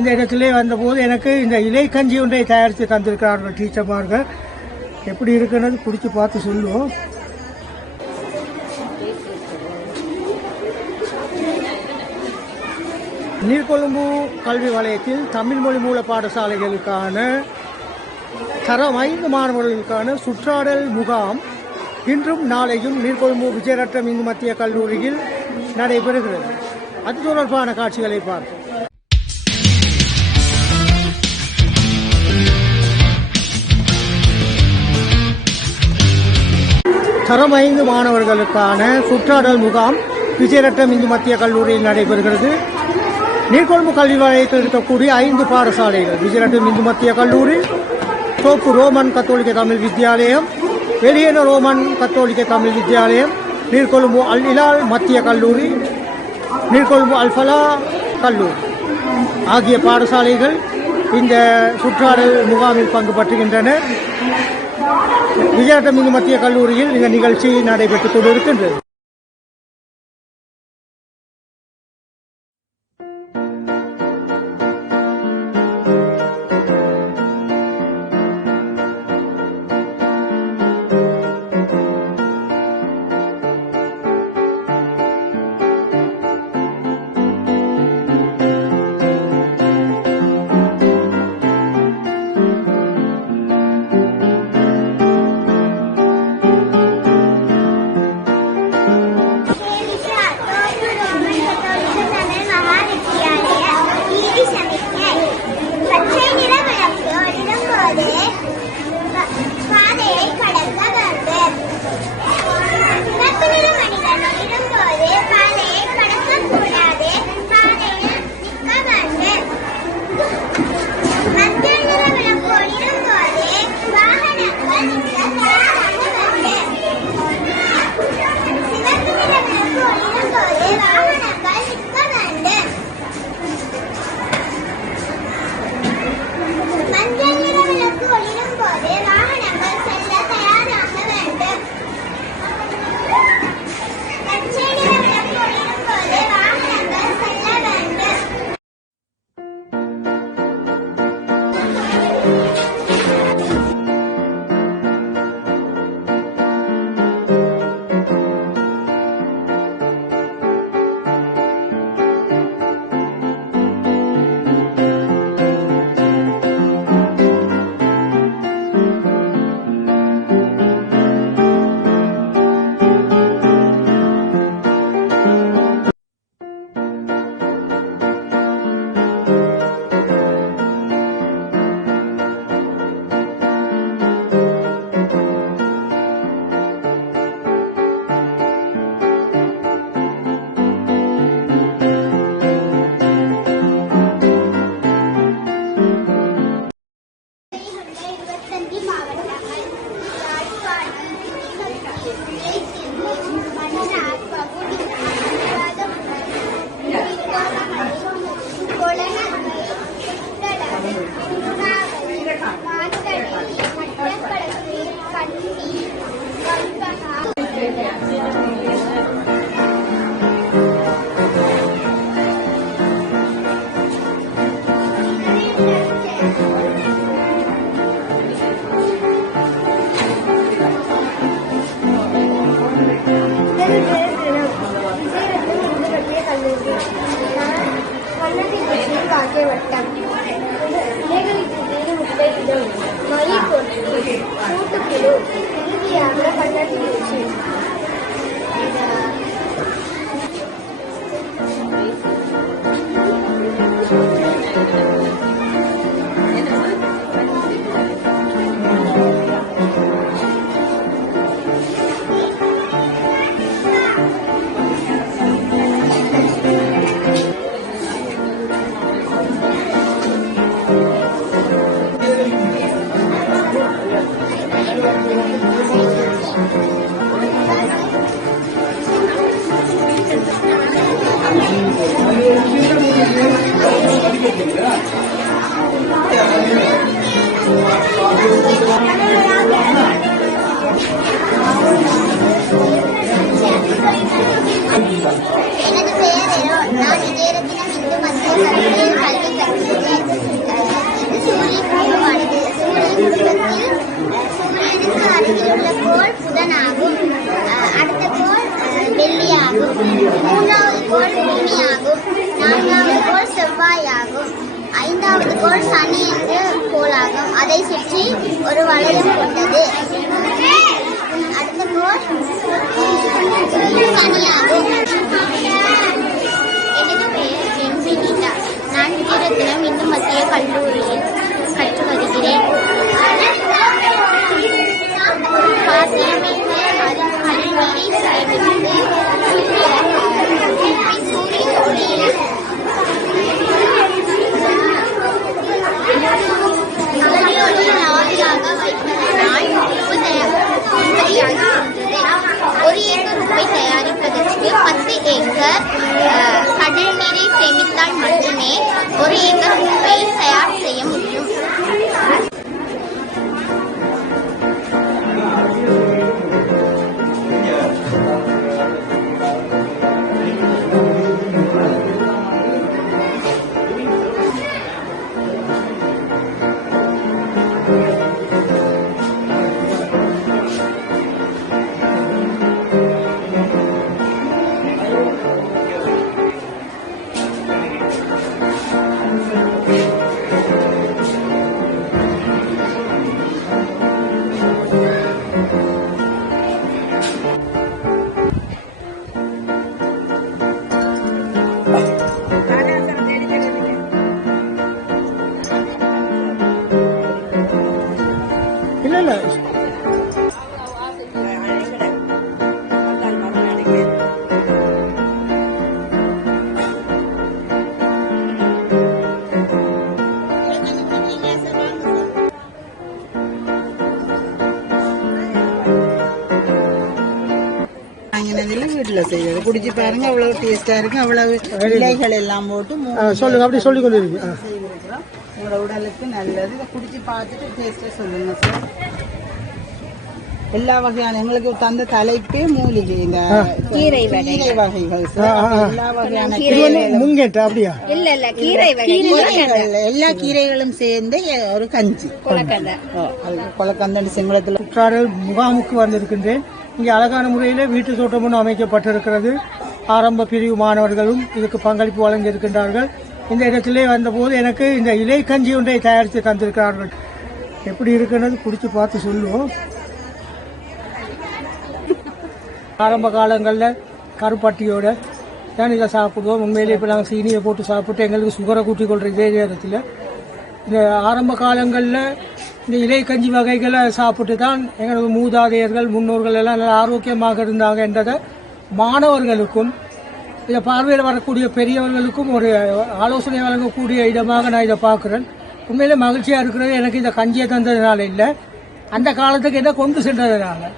இந்த இடத்திலே வந்தபோது எனக்கு இந்த இலை கஞ்சி ஒன்றை தயாரித்து தந்திருக்கிறார்கள் டீச்சர்மார்கள். எப்படி இருக்குன்னு குடிச்சு பார்த்து சொல்லுவோம். நீர்கொழும்பு கல்வி வலயத்தில் தமிழ் மொழி மூல பாடசாலைகளுக்கான தரம் 5 மாணவர்களுக்கான சுற்றாடல் முகாம் இன்றும் நாளையும் நீர்கொழும்பு விஜயரட்னம் இந்து மத்திய கல்லூரியில் நடைபெறுகிறது. அது தொடர்பான காட்சிகளை பார்ப்போம். தரம் 5 மாணவர்களுக்கான சுற்றாடல் முகாம் விஜயரட்னம் இந்து மத்திய கல்லூரியில் நடைபெறுகிறது. நீர்கொழும்பு கல்வி வலயத்தில் இருக்கக்கூடிய 5 பாடசாலைகள் விஜயரட்னம் இந்து மத்திய கல்லூரி, தோப்பு ரோமன் கத்தோலிக்க தமிழ் வித்தியாலயம், வெளியேன ரோமன் கத்தோலிக்க தமிழ் வித்தியாலயம், நீர்கொழும்பு அல் இலால் மத்திய கல்லூரி, நீர்கொழும்பு அல்ஃபலா கல்லூரி ஆகிய பாடசாலைகள் இந்த சுற்றாடல் முகாமில் பங்கு பற்றுகின்றன. விஜயரட்னம் இந்து மத்திய கல்லூரியில் இந்த நிகழ்ச்சி நடைபெற்றுக் கொண்டிருக்கின்றது. எனது பெயர் நான் விஜயரத்னம் இந்து மத்திய கல்லூரியில் கல்வி கற்கிறேன். மூன்றாவது கோள் பூமியாகும். நான்காவது கோள் செவ்வாயாகும். ஐந்தாவது கோள் சனி என்ற கோளாகும். அதை சுற்றி ஒரு வளையம் கொண்டது. அடுத்த கோள் சனியாகும். எனது பெயர் ஜென்சினிதா. நான் விஜயரத்னம் இந்து மத்திய கல்லூரியில் கற்று வருகிறேன். ஒரு ஏக்கர் உப்பை தயாரிப்பதற்கு 10 ஏக்கர் கடல் நீரை சேமித்தால் மட்டுமே ஒரு ஏக்கர் உப்பை தயார் செய்ய முடியும். இல்ல வீட்டுல செய்யறது குடிச்சு பாருங்க, அவ்வளவு டேஸ்டா இருக்கு. அவ்வளவு இலைகள் எல்லாம் போட்டு சொல்லுங்க, அப்படி சொல்லி கொண்டு செய்திருக்கிறோம். உங்களோட உடலுக்கு நல்லது. இதை குடிச்சு பார்த்துட்டு டேஸ்டா சொல்லுங்க சார். எல்லா வகையான எங்களுக்கு தந்த தலைப்பே மூலிகை, இந்த கீரை வகைகள் எல்லா வகையான முங்கேட்டா அப்படியா? இல்ல கீரை வகைகள் எல்லா கீரைகளும் சேர்ந்து ஒரு கஞ்சி கொலக்கந்தன் சிங்களத்துல. சுற்றாடல் முகாமுக்கு வந்திருக்கின்றேன். இங்கே அழகான முறையில் வீட்டு தோட்டம் ஒன்று அமைக்கப்பட்டிருக்கிறது. ஆரம்ப பிரிவு மாணவர்களும் இதுக்கு பங்களிப்பு வழங்கியிருக்கின்றார்கள். இந்த இடத்திலே வந்தபோது எனக்கு இந்த இலை கஞ்சி ஒன்றை தயாரித்து தந்திருக்கிறார்கள். எப்படி இருக்குன்னு குடிச்சு பார்த்து சொல்லுவோம். ஆரம்ப காலங்களில் கருப்பட்டியோட தான் இதை சாப்பிடுவோம். உண்மையிலே இப்போ நாங்கள் சீனியை போட்டு சாப்பிட்டு எங்களுக்கு சுகரை கூட்டிக் கொள்கிற இதே நேரத்தில் இந்த ஆரம்ப காலங்களில் இந்த இலை கஞ்சி வகைகளை சாப்பிட்டு தான் எங்களது மூதாதையர்கள் முன்னோர்கள் எல்லாம் நல்லா ஆரோக்கியமாக இருந்தாங்க என்றதை மாணவர்களுக்கும் இதை பார்வையில் வரக்கூடிய பெரியவர்களுக்கும் ஒரு ஆலோசனை வழங்கக்கூடிய இடமாக நான் இதை பார்க்குறேன். உண்மையிலே மகிழ்ச்சியாக இருக்கிறது எனக்கு இந்த கஞ்சியை தந்ததுனால இல்லை, அந்த காலத்துக்கு என்ன கொண்டு சென்றதுனால.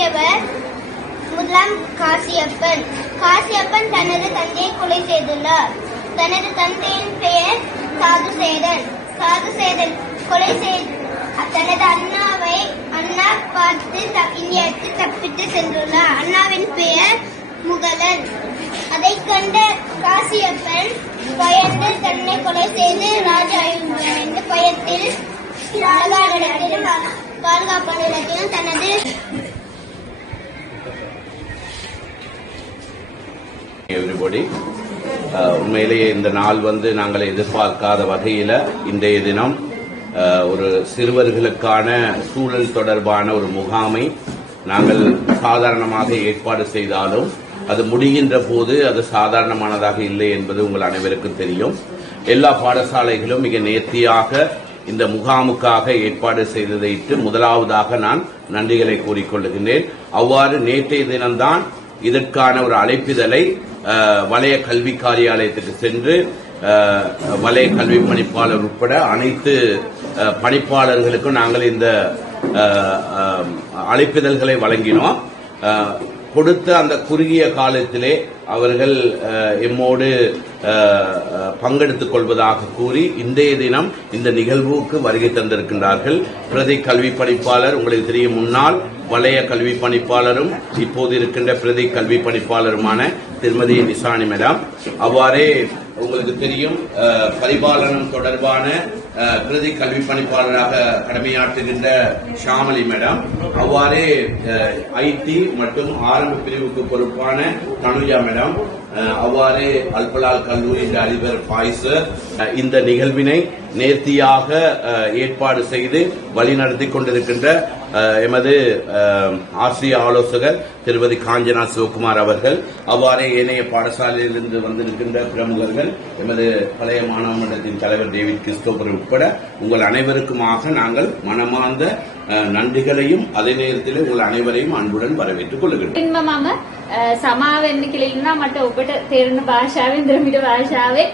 முக்கியவர் முதலாம் காசியப்பன். காசியப்பன் தனது தந்தையை கொலை செய்துள்ளார். தனது தந்தையின் பெயர் சாதுசேடன். சாதுசேடன் கொலை செய்து தனது அண்ணா பார்த்து இந்தியாவுக்கு தப்பித்து சென்றுள்ளார். அண்ணாவின் பெயர் முகலன். அதை கண்ட காசியப்பன் பயந்து தன்னை கொலை செய்து ராஜாயுடன் என்ற பயத்தில் பாதுகாப்பான இடத்திலும் தனது everybody. உண்மையிலேயே இந்த நாள் நாங்கள் எதிர்பார்க்காத வகையில் இன்றைய தினம் ஒரு சிறுவர்களுக்கான சூழல் தொடர்பான ஒரு முகாமை நாங்கள் சாதாரணமாக ஏற்பாடு செய்தாலும் அது முடிகின்ற போது அது சாதாரணமானதாக இல்லை என்பது உங்கள் அனைவருக்கும் தெரியும். எல்லா பாடசாலைகளும் மிக நேர்த்தியாக இந்த முகாமுக்காக ஏற்பாடு செய்ததையிட்டு முதலாவதாக நான் நன்றிகளை கூறிக்கொள்ளுகின்றேன். அவ்வாறு நேற்றைய தினம்தான் இதற்கான ஒரு அழைப்பிதழை வலய கல்வி காரியாலயத்துக்கு சென்று வலய கல்வி பணிப்பாளர் உட்பட அனைத்து பணிப்பாளர்களுக்கும் நாங்கள் இந்த அழைப்பிதழ்களை வழங்கினோம். கொடுத்த அந்த குறுகிய காலத்திலே அவர்கள் எம்மோடு பங்கெடுத்துக் கொள்வதாக கூறி இன்றைய தினம் இந்த நிகழ்வுக்கு வருகை தந்திருக்கின்றார்கள். பிரதி கல்வி பணிப்பாளர் உங்களுக்கு தெரியும், முன்னாள் வலய கல்வி பணிப்பாளரும் இப்போது இருக்கின்ற பிரதி கல்வி பணிப்பாளருமான திருமதி நிசானி மேடம். அவ்வாறே உங்களுக்கு தெரியும் பரிபாலனம் தொடர்பான பிரதி கல்வி பணிப்பாளராக கடமையாற்றுகின்ற ஷாமலி மேடம். அவ்வாறே ஐடி மற்றும் ஆரம்ப பிரிவுக்கு பொறுப்பான தனுஜா மேடம். அவ்வாறே அல்பலால் கல்லூரியின் அதிபர் பாய்சர் இந்த நிகழ்வினை நேர்த்தியாக ஏற்பாடு செய்து வழிநடத்தி கொண்டிருக்கின்ற எமது ஆசிரிய ஆலோசகர் திருமதி காஞ்சனா சிவகுமார் அவர்கள், அவ்வாறே ஏனைய பாடசாலையிலிருந்து வந்திருக்கின்ற பிரமுகர்கள், எமது பழைய மாணவ மன்றத்தின் தலைவர் டேவிட் கிறிஸ்டோபர் உட்பட உங்கள் அனைவருக்குமாக நாங்கள் மனமார்ந்த நன்றிகளையும் அதே நேரத்தில் உங்கள் அனைவரையும் அன்புடன் வரவேற்றுக் கொள்கிறோம். සමාවෙන්න කියලා ඉන්නා මට ඔබට තේරෙන භාෂාවෙන් ද්‍රමිඩ භාෂාවේ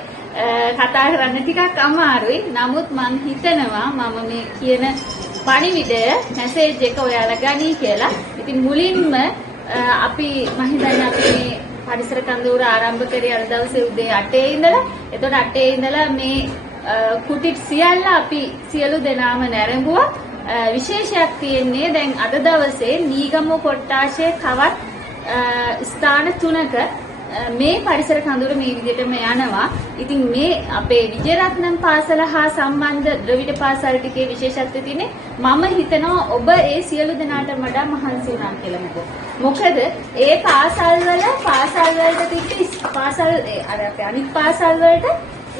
කතා කරන්න ටිකක් අමාරුයි. නමුත් මම හිතනවා මම මේ කියන පණිවිඩය මැසේජ් එක ඔයාලා ගනී කියලා. ඉතින් මුලින්ම අපි මම හිතන්නේ අපි මේ පරිසර කඳවුර ආරම්භ කරේ අද දවසේ උදේ 8 ඉඳලා. එතකොට 8 ඉඳලා මේ කුටිට් සියල්ල අපි සියලු දෙනාම නැරඹුවා. විශේෂයක් තියෙන්නේ දැන් අද දවසේ නීගම කොට්ටාශයේ තවත් ස්ථාන 3ක මේ පරිසර කඳවුර මේ විදිහටම යනවා. ඉතින් මේ අපේ විජයරත්නම් පාසල හා සම්බන්ධ ද්‍රවිඩ පාසල් ටිකේ විශේෂත්වය තියෙන්නේ මම හිතනවා ඔබ ඒ සියලු දෙනාටම වඩා මහන්සි වුණා කියලා. මොකද ඒ පාසල් වලට තිබ්බ පාසල් අර අනිත් පාසල් වලට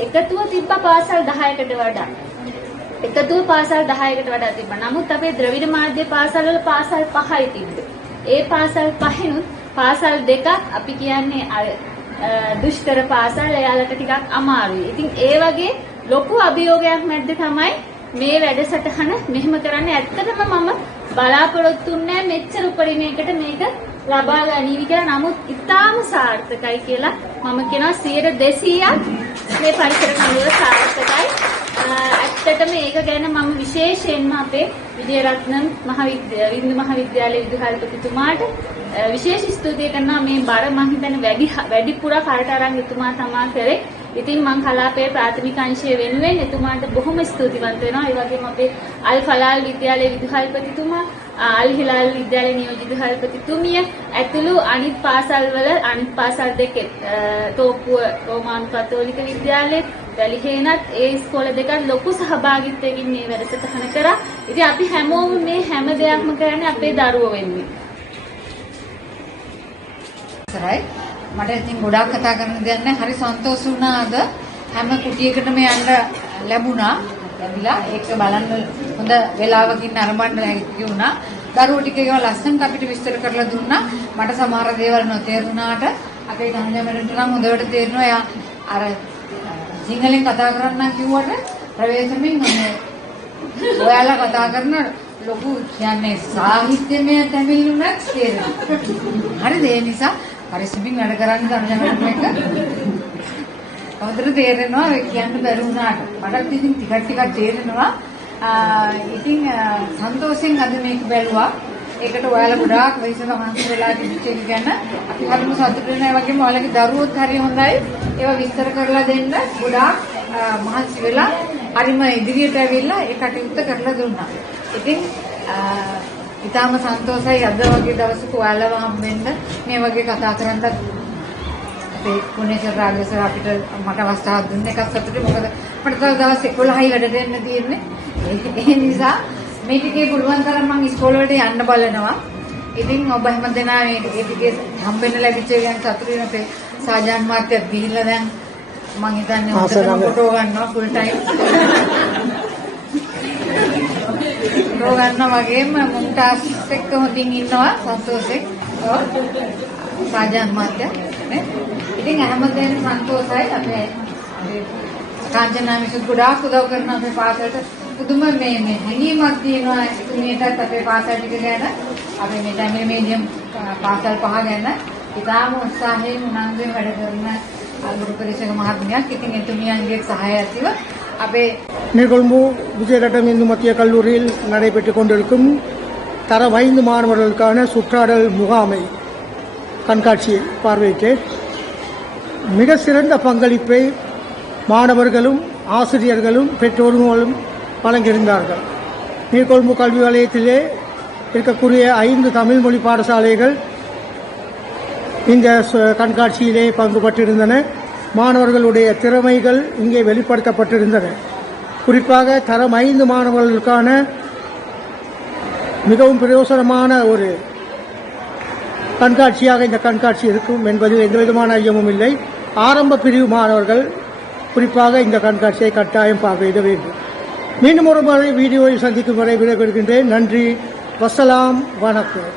එකතුව තිබ්බ පාසල් 10කට වඩා. එකතුව පාසල් 10කට වඩා තිබ්බා. නමුත් අපේ ද්‍රවිඩ මාධ්‍ය පාසල් වල පාසල් 5යි තිබ්බේ. ඒ පාසල් පහෙනුත් පාසල් දෙකක් අපි කියන්නේ දුෂ්කර පාසල්, එයාලට ටිකක් අමාරුයි. ඉතින් ඒ වගේ ලොකු අභියෝගයක් මැද්ද තමයි මේ වැඩසටහන මෙහෙම කරන්නේ. ඇත්තටම මම බලාපොරොත්තු වෙන්නේ මෙච්චර උපරිමයකට මේක ලබා ගනීවි කියලා. නමුත් ඉතාම සාර්ථකයි කියලා මම කියනවා 200ක් මේ පරිසර කඳවුර සාර්ථකයි. ඇත්තටම ඒක ගැන මම විශේෂයෙන්ම අපේ විජයරත්නම් වින්දු මහාවිද්‍යාලයේ විදුහල්පතිතුමාට විශේෂ ස්තුතිය කරනවා. මේ බර මම හිතන්නේ වැඩිපුර කරට අරන් එතුමා තමා කරේ. ඉතින් මම කලාපයේ ප්‍රාථමික අංශය වෙනුවෙන් එතුමාට බොහොම ස්තුතිවන්ත වෙනවා. ඒ වගේම අපේ අල් ෆලාල් විද්‍යාලයේ විදුහල්පතිතුමා, අල් හිලාල් විද්‍යාලයේ නියෝජිත විදුහල්පතිතුමිය ඇතුළු අනිත් පාසල් දෙකේ තෝපුව රෝමානු කතෝලික විද්‍යාලයේ වැලිහේනත් ඒ ඉස්කෝල දෙකත් ලොකු සහභාගීත්වයකින් මේ වැඩසටහන කරා. ඉතින් අපි හැමෝම මේ හැම දෙයක්ම කරන්නේ අපේ දරුවෝ වෙනුවෙන්. මට ඉතින් ගොඩාක් කතා කරන්න දෙයක් නැහැ. හරි සන්තෝෂ වුණා අද හැම කුටියකටම යන්න ලැබුණා. ලැබිලා ඒක බලන්න හොඳ වෙලාවකින් අරඹන්න හැකි වුණා. දරුවෝ ටික ඒවා ලස්සනට අපිට විස්තර කරලා දුන්නා. මට සමහර දේවල් නොතේරුණාට අපේ ගංජාමරන්ට නම් හොඳට තේරෙනවා. එයා අර සිංහලෙන් කතා කරන්න කිව්වට ප්‍රවේශමෙන් ඔයාලා කතා කරන ලොකු කියන්නේ සාහිත්‍යමය තැමිල් උනත් තේරෙනවා. හරිද? ඒ නිසා පරිස්සමින් වැඩ කරන්න ගංජාමරන්ට එක හොඳට තේරෙනවා. කියන්න බැරි වුණාට මටත් ඉතින් ටිකක් තේරෙනවා. ඉතින් සන්තෝෂෙන් අද මේක බැලුවා. ඒකට ඔයාලා ගොඩාක් වෙහෙස මහන්සි වෙලා තිබිච්ච එක ගැන අපි හරිම සතුටු වෙනවා. ඒ වගේම ඔයාලගේ දරුවොත් හරි හොඳයි. ඒවා විස්තර කරලා දෙන්න ගොඩාක් මහන්සි වෙලා හරිම ඉදිරියට ඇවිල්ලා ඒ කටයුත්ත කරලා දුන්නා. ඉතින් ඉතාලම සන්තෝෂයි අද වගේ දවසක ඔයාලව හම්බෙන්න මේ වගේ කතා කරන්නත් අපේ පුණේසර් රාජේසර් අපිට මට අවස්ථාවක් දුන්න එකක් සතුටුයි. මොකද මට තව දවස් 11යි වැඩට එන්න තියෙන්නේ. ඒ නිසා මේ ටිකේ පුළුවන් තරම් මම ඉස්කෝල වලට යන්න බලනවා. ඉතින් ඔබ හැමදෙනා මේ ටිකේ හම්බෙන්න ලැබිච්ච එක ගැන සතුටු වෙන අපේ සාජාන් මාත්‍යත් ගිහිල්ලා දැන් මම හිතන්නේ හොඳටම ෆොටෝ ගන්නවා ෆුල් ටයිම්. ෆොටෝ ගන්නවා වගේම මුම්තාස් එක්ක හොඳින් ඉන්නවා සන්තෝෂෙන්. ඔව්. සාජාන් මාත්‍ය නේ. ඉතින් හැමදෙනාම සන්තෝෂයි අපේ කාංචනා මිසුත් ගොඩාක් උදව් කරන අපේ පාසලට පුදුම මේ හැඟීමක් තියෙනවා එතුමියටත් අපේ පාසල් ටික ගැන අපේ මේ ටැමිල් මීඩියම් පාසල් 5 ගැන ඉතාම උත්සාහයෙන් උනන්දුවෙන් වැඩ කරන ගුරු පරිශක මහත්මියක්. ඉතින් එතුමියන්ගේ සහාය ඇතිව අපේ நீர்கொழும்பு விஜயரட்டம் இந்து மத்திய கல்லூரியில் நடைபெற்றுக் கொண்டிருக்கும் தரம் 5 மாணவர்களுக்கான சுற்றாடல் முகாமை கண்காட்சியை பார்வையிட்டு மிக சிறந்த பங்களிப்பை மாணவர்களும் ஆசிரியர்களும் பெற்றோர்களும் வழங்கியிருந்தார்கள். நீர்கொழும்பு கல்வி வலயத்திலே இருக்கக்கூடிய 5 தமிழ் மொழி பாடசாலைகள் இந்த கண்காட்சியிலே பங்கு பெற்றிருந்தன. மாணவர்களுடைய திறமைகள் இங்கே வெளிப்படுத்தப்பட்டிருந்தன. குறிப்பாக தரம் 5 மாணவர்களுக்கான மிகவும் பிரயோசனமான ஒரு கண்காட்சியாக இந்த கண்காட்சி இருக்கும் என்பதில் எந்தவிதமான ஐயமும் இல்லை. ஆரம்ப பிரிவு மாணவர்கள் குறிப்பாக இந்த கண்காட்சியை கட்டாயம் பார்வையிட வேண்டும். மீண்டும் ஒரு முறை வீடியோவில் சந்திக்கும் வரை விடைபெறுகின்றேன். நன்றி, வசலாம், வணக்கம்.